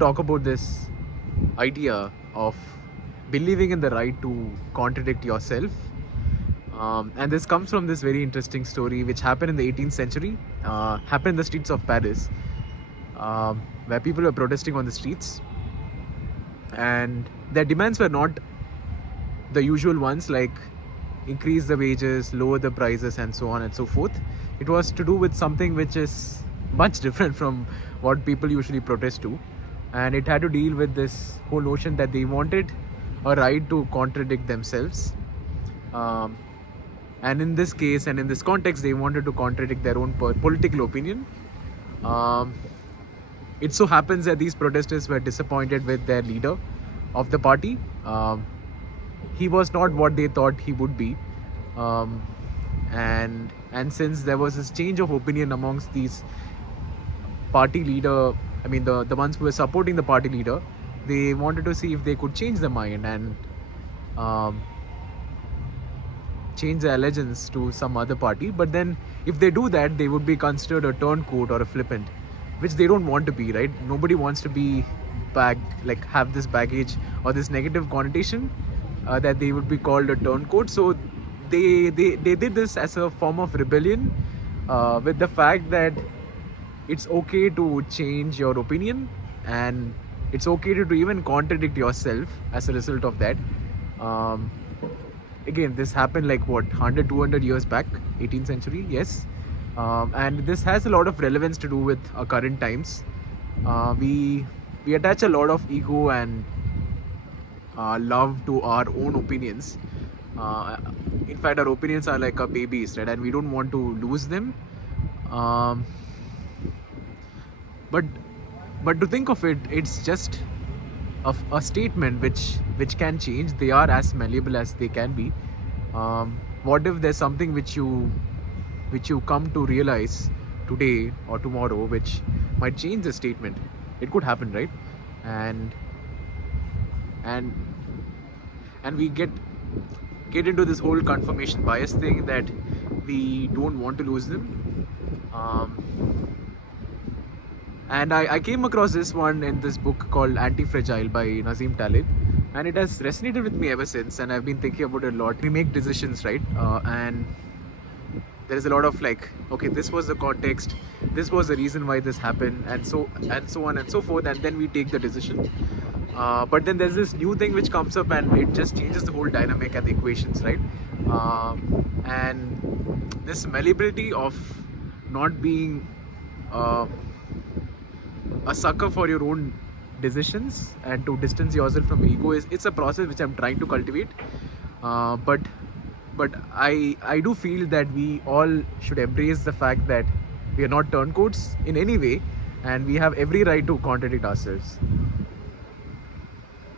talk about this idea of believing in the right to contradict yourself. And this comes from this very interesting story which happened in the 18th century, happened in the streets of Paris, where people were protesting on the streets, and their demands were not the usual ones like increase the wages, lower the prices, and so on and so forth. It was to do with something which is much different from what people usually protest to, and it had to deal with this whole notion that they wanted a right to contradict themselves. And in this case and in this context, they wanted to contradict their own political opinion. Um, it so happens that these protesters were disappointed with their leader of the party. He was not what they thought he would be, um, and since there was this change of opinion amongst these party leader, I mean the ones who were supporting the party leader, they wanted to see if they could change their mind and um, change their allegiance to some other party. But then if they do that, they would be considered a turncoat or a flippant, which they don't want to be, right? Nobody wants to be have this baggage or this negative connotation that they would be called a turncoat. So they did this as a form of rebellion, with the fact that it's okay to change your opinion, and it's okay to even contradict yourself as a result of that. um, Again, this happened like what, 100 200 years back, 18th century, yes. And this has a lot of relevance to do with our current times. We attach a lot of ego and love to our own opinions. In fact, our opinions are like our babies, right? And we don't want to lose them. um, but but to think of it, it's just a statement which can change. They are as malleable as they can be. What if there's something which you come to realize today or tomorrow which might change the statement? It could happen, right? And and and we get into this whole confirmation bias thing that we don't want to lose them. And I came across this one in this book called Anti-Fragile by Nazim Taleb, and it has resonated with me ever since, and I've been thinking about it a lot. We make decisions, right? And there is a lot of like, okay, this was the context, this was the reason why this happened, and so on and so forth, and then we take the decision. But then there's this new thing which comes up, and it just changes the whole dynamic and the equations, right? And this malleability of not being a sucker for your own decisions and to distance yourself from ego, it's a process which I'm trying to cultivate. But I do feel that we all should embrace the fact that we are not turncoats in any way, and we have every right to contradict ourselves.